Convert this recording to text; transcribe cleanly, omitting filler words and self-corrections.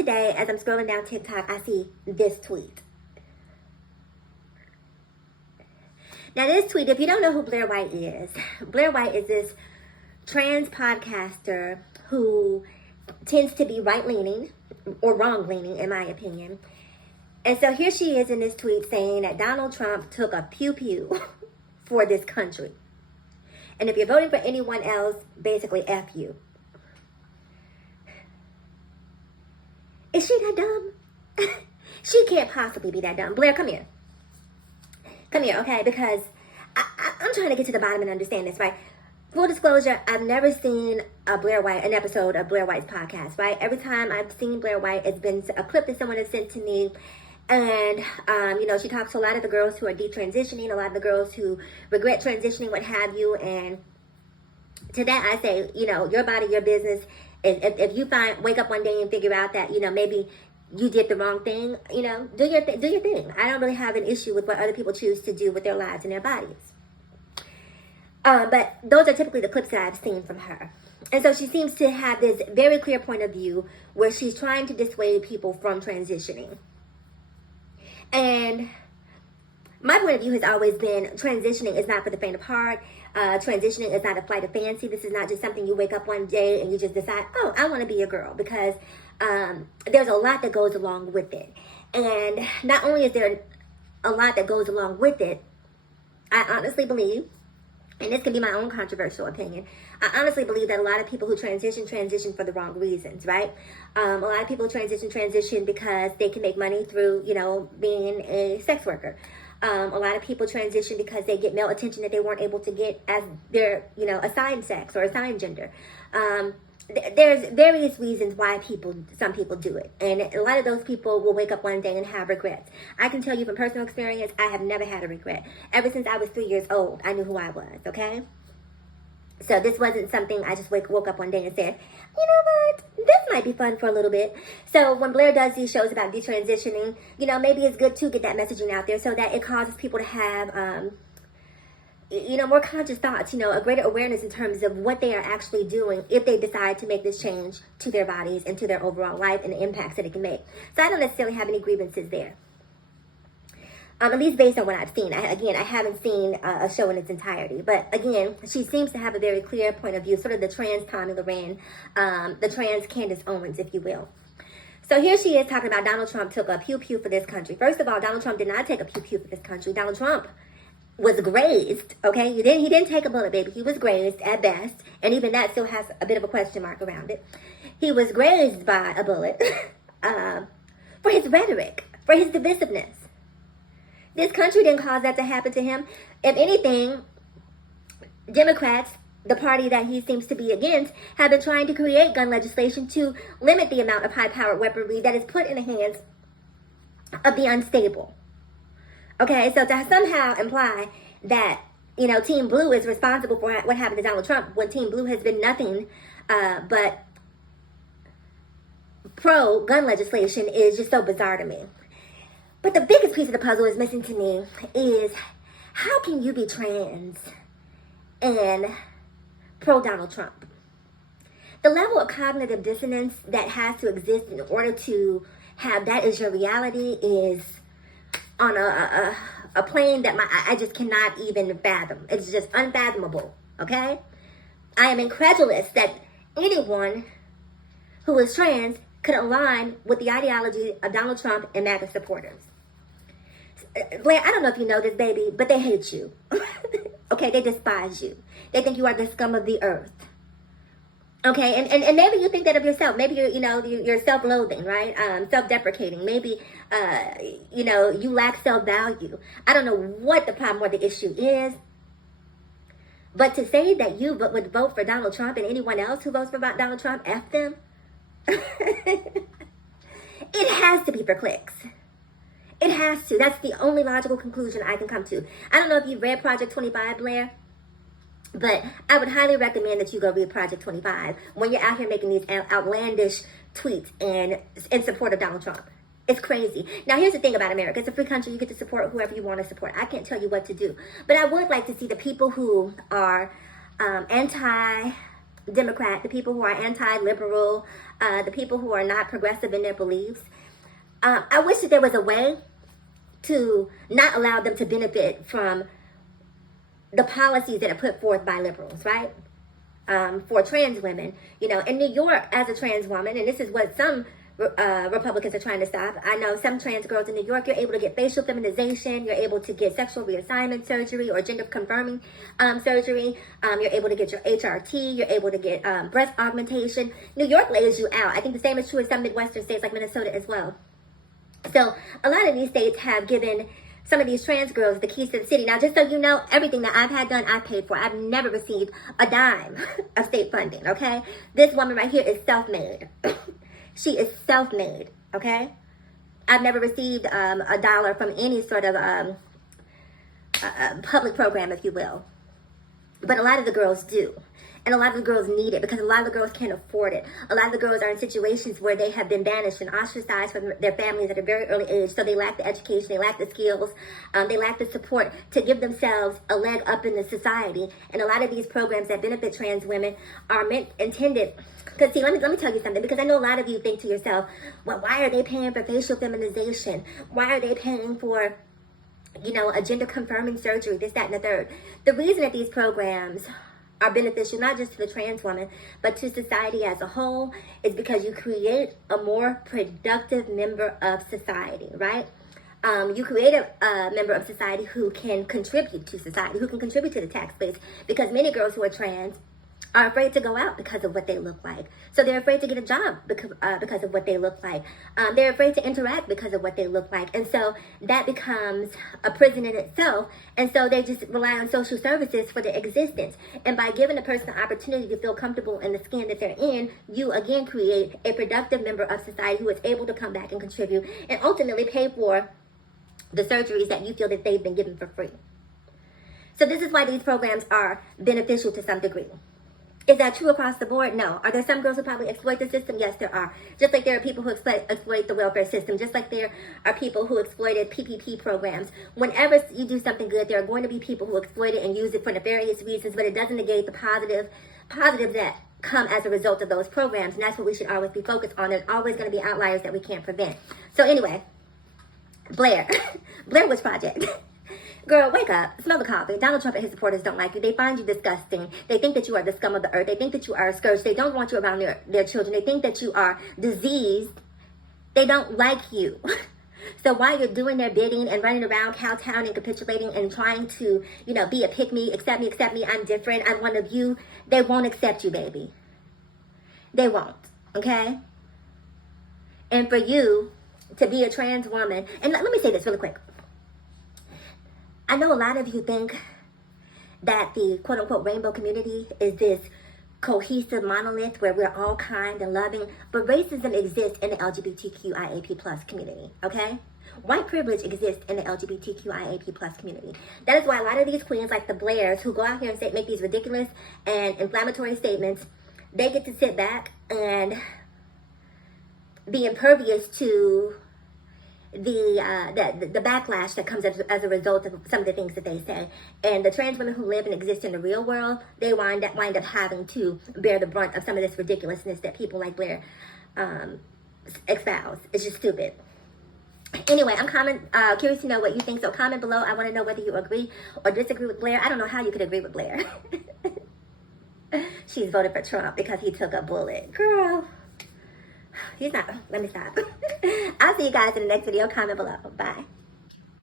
today, as I'm scrolling down TikTok, I see this tweet. Now this tweet, if you don't know who Blaire White is this trans podcaster who tends to be right-leaning or wrong-leaning, in my opinion. And so here she is in this tweet saying that Donald Trump took a pew-pew for this country. And if you're voting for anyone else, basically F you. Is she that dumb? She can't possibly be that dumb. Blaire, come here. Come here, okay? Because I'm trying to get to the bottom and understand this, right? Full disclosure, I've never seen an episode of Blaire White's podcast, right? Every time I've seen Blaire White, it's been a clip that someone has sent to me. And, she talks to a lot of the girls who are detransitioning, a lot of the girls who regret transitioning, what have you. And to that, I say, your body, your business. If you wake up one day and figure out that, maybe you did the wrong thing, do your thing. I don't really have an issue with what other people choose to do with their lives and their bodies. But those are typically the clips that I've seen from her. And so she seems to have this very clear point of view where she's trying to dissuade people from transitioning. And my point of view has always been transitioning is not for the faint of heart. Transitioning is not a flight of fancy. This is not just something you wake up one day and you just decide, oh, I want to be a girl, because there's a lot that goes along with it. And not only is there a lot that goes along with it, I honestly believe, and this can be my own controversial opinion, I honestly believe that a lot of people who transition for the wrong reasons, right? A lot of people transition because they can make money through, being a sex worker. A lot of people transition because they get male attention that they weren't able to get as their, assigned sex or assigned gender. There's various reasons why some people do it. And a lot of those people will wake up one day and have regrets. I can tell you from personal experience, I have never had a regret. Ever since I was 3 years old, I knew who I was, okay? So this wasn't something I just woke up one day and said, you know what, this might be fun for a little bit. So when Blaire does these shows about detransitioning, maybe it's good to get that messaging out there so that it causes people to have, more conscious thoughts, a greater awareness in terms of what they are actually doing if they decide to make this change to their bodies and to their overall life and the impacts that it can make. So I don't necessarily have any grievances there. At least based on what I've seen. I haven't seen a show in its entirety. But again, she seems to have a very clear point of view, sort of the trans Tommy Loren, the trans Candace Owens, if you will. So here she is talking about Donald Trump took a pew-pew for this country. First of all, Donald Trump did not take a pew-pew for this country. Donald Trump was grazed, okay? He didn't take a bullet, baby. He was grazed at best. And even that still has a bit of a question mark around it. He was grazed by a bullet for his rhetoric, for his divisiveness. This country didn't cause that to happen to him. If anything, Democrats, the party that he seems to be against, have been trying to create gun legislation to limit the amount of high-powered weaponry that is put in the hands of the unstable. Okay, so to somehow imply that, Team Blue is responsible for what happened to Donald Trump when Team Blue has been nothing but pro-gun legislation is just so bizarre to me. But the biggest piece of the puzzle is missing to me is how can you be trans and pro-Donald Trump? The level of cognitive dissonance that has to exist in order to have that as your reality is on a plane that I just cannot even fathom. It's just unfathomable, okay? I am incredulous that anyone who is trans could align with the ideology of Donald Trump and MAGA supporters. Blaire, I don't know if you know this, baby, but they hate you. Okay, they despise you. They think you are the scum of the earth. Okay, and maybe you think that of yourself. Maybe you're self-loathing, right? Self-deprecating. Maybe you lack self-value. I don't know what the problem or the issue is. But to say that you would vote for Donald Trump and anyone else who votes for Donald Trump, F them. It has to be for clicks. It has to. That's the only logical conclusion I can come to. I don't know if you've read Project 25, Blaire, but I would highly recommend that you go read Project 25 when you're out here making these outlandish tweets in support of Donald Trump. It's crazy. Now, here's the thing about America. It's a free country. You get to support whoever you want to support. I can't tell you what to do. But I would like to see the people who are Democrat, the people who are anti-liberal, the people who are not progressive in their beliefs. I wish that there was a way to not allow them to benefit from the policies that are put forth by liberals, right? For trans women, you know, in New York, as a trans woman, and this is what some Republicans are trying to stop. I know some trans girls in New York, you're able to get facial feminization, you're able to get sexual reassignment surgery or gender confirming surgery, you're able to get your HRT, you're able to get breast augmentation. New York lays you out. I think the same is true in some Midwestern states like Minnesota as well. So a lot of these states have given some of these trans girls the keys to the city. Now, just so you know, everything that I've had done, I've paid for. I've never received a dime of state funding, okay? This woman right here is self-made. She is self-made, okay? I've never received a dollar from any sort of public program, if you will. But a lot of the girls do. And a lot of the girls need it because a lot of the girls can't afford it. A lot of the girls are in situations where they have been banished and ostracized from their families at a very early age. So they lack the education, they lack the skills, they lack the support to give themselves a leg up in the society. And a lot of these programs that benefit trans women are intended. Because see, let me tell you something, because I know a lot of you think to yourself, well, why are they paying for facial feminization? Why are they paying for, you know, a gender confirming surgery, this, that, and the third? The reason that these programs are beneficial not just to the trans woman but to society as a whole is because you create a more productive member of society, right? You create a member of society who can contribute to society, who can contribute to the tax base, because many girls who are trans are afraid to go out because of what they look like. So they're afraid to get a job because of what they look like. They're afraid to interact because of what they look like. And so that becomes a prison in itself. And so they just rely on social services for their existence. And by giving a person the opportunity to feel comfortable in the skin that they're in, you again create a productive member of society who is able to come back and contribute and ultimately pay for the surgeries that you feel that they've been given for free. So this is why these programs are beneficial to some degree. Is that true across the board? No. Are there some girls who probably exploit the system? Yes, there are. Just like there are people who exploit the welfare system. Just like there are people who exploited PPP programs. Whenever you do something good, there are going to be people who exploit it and use it for nefarious reasons, but it doesn't negate the positives that come as a result of those programs. And that's what we should always be focused on. There's always going to be outliers that we can't prevent. So anyway, Blaire. Blaire Witch Project. Girl, wake up. Smell the coffee. Donald Trump and his supporters don't like you. They find you disgusting. They think that you are the scum of the earth. They think that you are a scourge. They don't want you around their children. They think that you are diseased. They don't like you. So while you're doing their bidding and running around cowtown and capitulating and trying to, you know, be a pick-me, accept me, I'm different, I'm one of you, they won't accept you, baby. They won't, okay? And for you to be a trans woman, and let me say this really quick. I know a lot of you think that the quote-unquote rainbow community is this cohesive monolith where we're all kind and loving, but racism exists in the LGBTQIAP+ community, okay? White privilege exists in the LGBTQIAP+ community. That is why a lot of these queens, like the Blairs, who go out here and make these ridiculous and inflammatory statements, they get to sit back and be impervious to the backlash that comes as a result of some of the things that they say. And the trans women who live and exist in the real world, they wind up having to bear the brunt of some of this ridiculousness that people like Blaire espouse. It's just stupid. Anyway, I'm curious to know what you think, so comment below. I want to know whether you agree or disagree with Blaire. I don't know how you could agree with Blaire. She's voted for Trump because he took a bullet. Girl. He's not. Let me stop. I'll see you guys in the next video. Comment below. Bye.